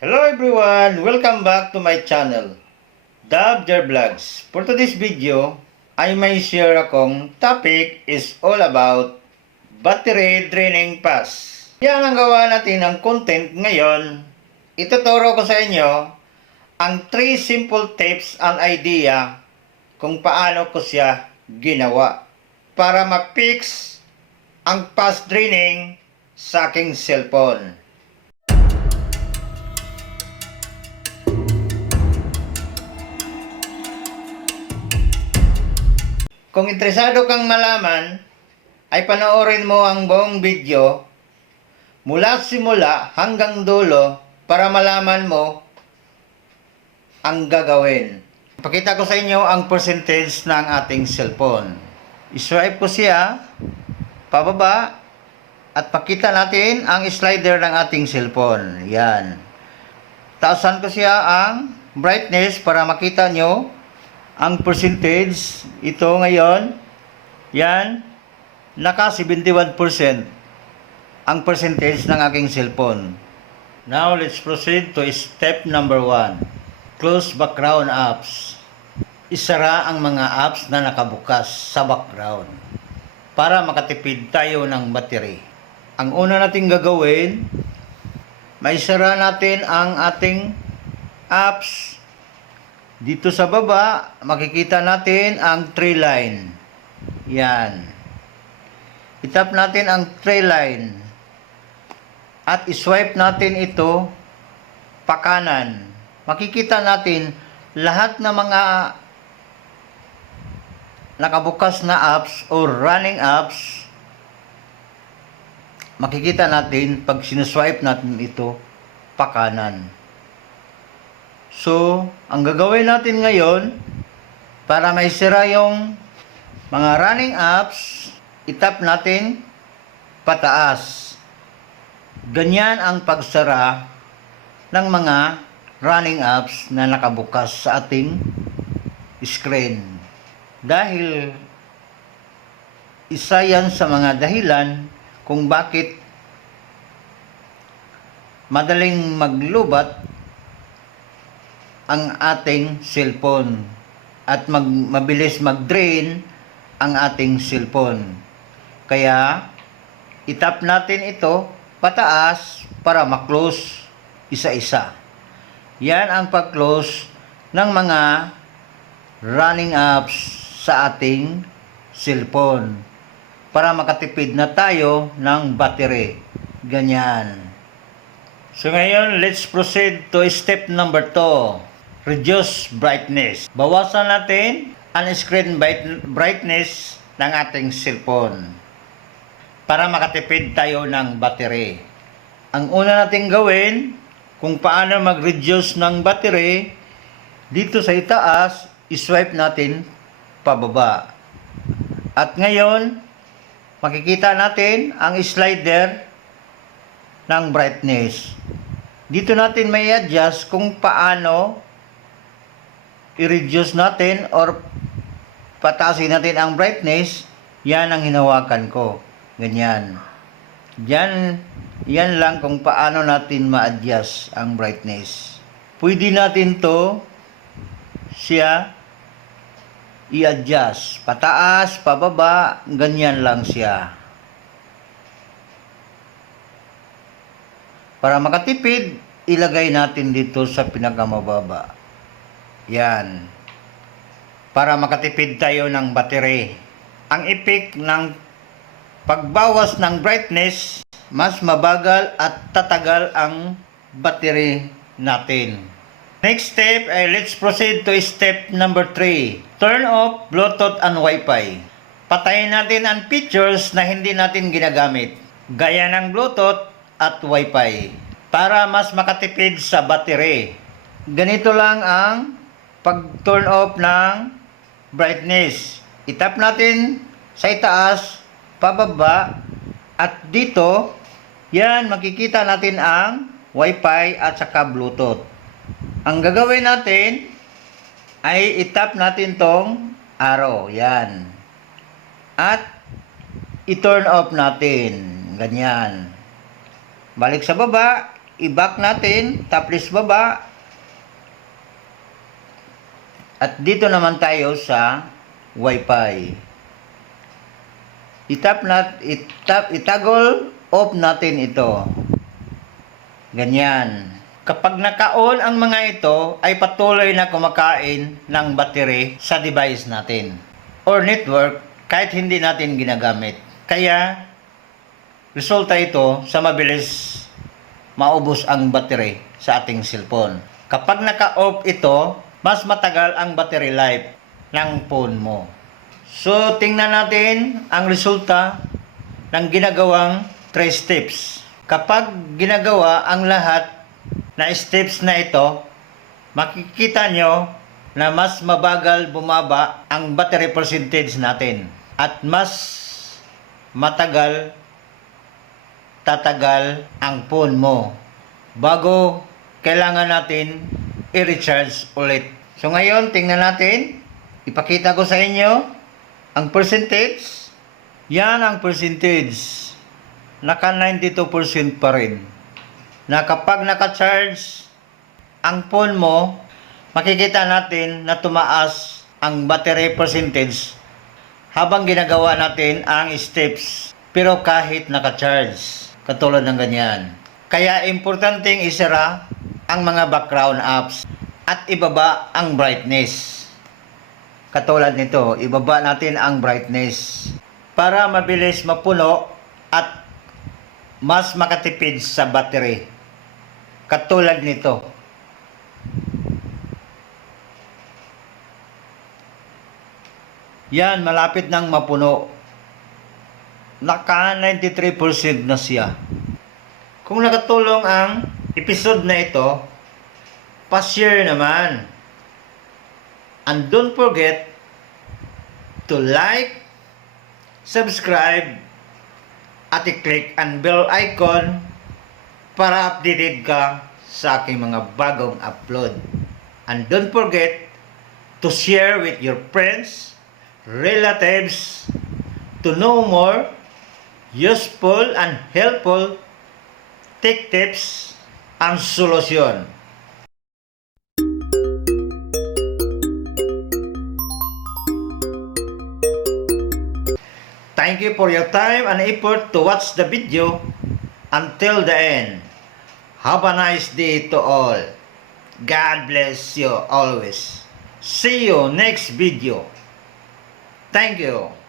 Hello everyone! Welcome back to my channel, Dabjar Vlogs. For today's video, ay may share akong topic is all about battery draining pass. Yan ang gawa natin ng content ngayon. Ituturo ko sa inyo ang 3 simple tips and idea kung paano ko siya ginawa para ma-fix ang pass draining sa aking cellphone. Kung interesado kang malaman, ay panoorin mo ang buong video mula simula hanggang dulo para malaman mo ang gagawin. Pakita ko sa inyo ang percentage ng ating cellphone. I-swipe ko siya pababa at pakita natin ang slider ng ating cellphone. Yan. Taasan ko siya ang brightness para makita nyo ang percentage. Ito ngayon, yan, naka 71% ang percentage ng aking cellphone. Now, let's proceed to step number 1. Close background apps. Isara ang mga apps na nakabukas sa background para makatipid tayo ng battery. Ang una nating gagawin, maisara natin ang ating apps. Dito sa baba, makikita natin ang tray line. Yan. Itap natin ang tray line. At iswipe natin ito pakanan. Makikita natin lahat ng mga nakabukas na apps or running apps. Makikita natin pag sinuswipe natin ito pakanan. So, ang gagawin natin ngayon, para maisira yung mga running apps, itap natin pataas. Ganyan ang pagsara ng mga running apps na nakabukas sa ating screen. Dahil isa yan sa mga dahilan kung bakit madaling maglubat ang ating cellphone at mabilis mag-drain ang ating cellphone. Kaya itap natin ito pataas para ma-close isa-isa. Yan ang pag-close ng mga running apps sa ating cellphone para makatipid na tayo ng battery. Ganyan. So ngayon, let's proceed to step number 2. Reduce brightness. Bawasan natin ang screen brightness ng ating cellphone para makatipid tayo ng battery. Ang una nating gawin, kung paano mag-reduce ng battery, dito sa itaas, iswipe natin pababa. At ngayon, makikita natin ang slider ng brightness. Dito natin may adjust kung paano i-reduce natin or pataasin natin ang brightness. Yan ang hinawakan ko. Ganyan. Yan lang kung paano natin ma-adjust ang brightness. Pwede natin to siya i-adjust. Pataas, pababa, ganyan lang siya. Para makatipid, ilagay natin dito sa pinakamababa. Yan. Para makatipid tayo ng battery. Ang effect ng pagbawas ng brightness, mas mabagal at tatagal ang battery natin. Next step ay let's proceed to step number 3. Turn off Bluetooth and Wi-Fi. Patayin natin ang features na hindi natin ginagamit, gaya ng Bluetooth at Wi-Fi, para mas makatipid sa battery. Ganito lang ang pag-turn off ng brightness. Itap natin sa itaas, pababa, at dito, yan, makikita natin ang Wi-Fi at saka Bluetooth. Ang gagawin natin ay itap natin tong arrow, yan. At i-turn off natin, ganyan. Balik sa baba, i-back natin, tapos baba. At dito naman tayo sa Wi-Fi. Itagol off natin ito. Ganyan. Kapag naka-on ang mga ito, ay patuloy na kumakain ng battery sa device natin or network kahit hindi natin ginagamit. Kaya, resulta ito sa mabilis maubos ang battery sa ating cellphone. Kapag naka-off ito, mas matagal ang battery life ng phone mo. So, tingnan natin ang resulta ng ginagawang 3 steps. Kapag ginagawa ang lahat na steps na ito, makikita nyo na mas mabagal bumaba ang battery percentage natin at mas tatagal ang phone mo bago kailangan natin i-recharge ulit. So ngayon, tingnan natin. Ipakita ko sa inyo ang percentage. Yan ang percentage. Naka 92% pa rin. Na kapag naka-charge ang phone mo, makikita natin na tumaas ang battery percentage habang ginagawa natin ang steps. Pero kahit naka-charge, katulad ng ganyan. Kaya importanteng isara ang mga background apps at ibaba ang brightness. Katulad nito, ibaba natin ang brightness para mabilis mapuno at mas makatipid sa battery. Katulad nito. Yan, malapit nang mapuno. Naka 93% na siya. Kung nakatulong ang episode na ito, pa-share naman. And don't forget to like, subscribe, at i-click ang bell icon para updated ka sa aking mga bagong upload. And don't forget to share with your friends, relatives, to know more useful and helpful tech tips and solusyon. Thank you for your time and effort to watch the video until the end. Have a nice day to all. God bless you always. See you next video. Thank you.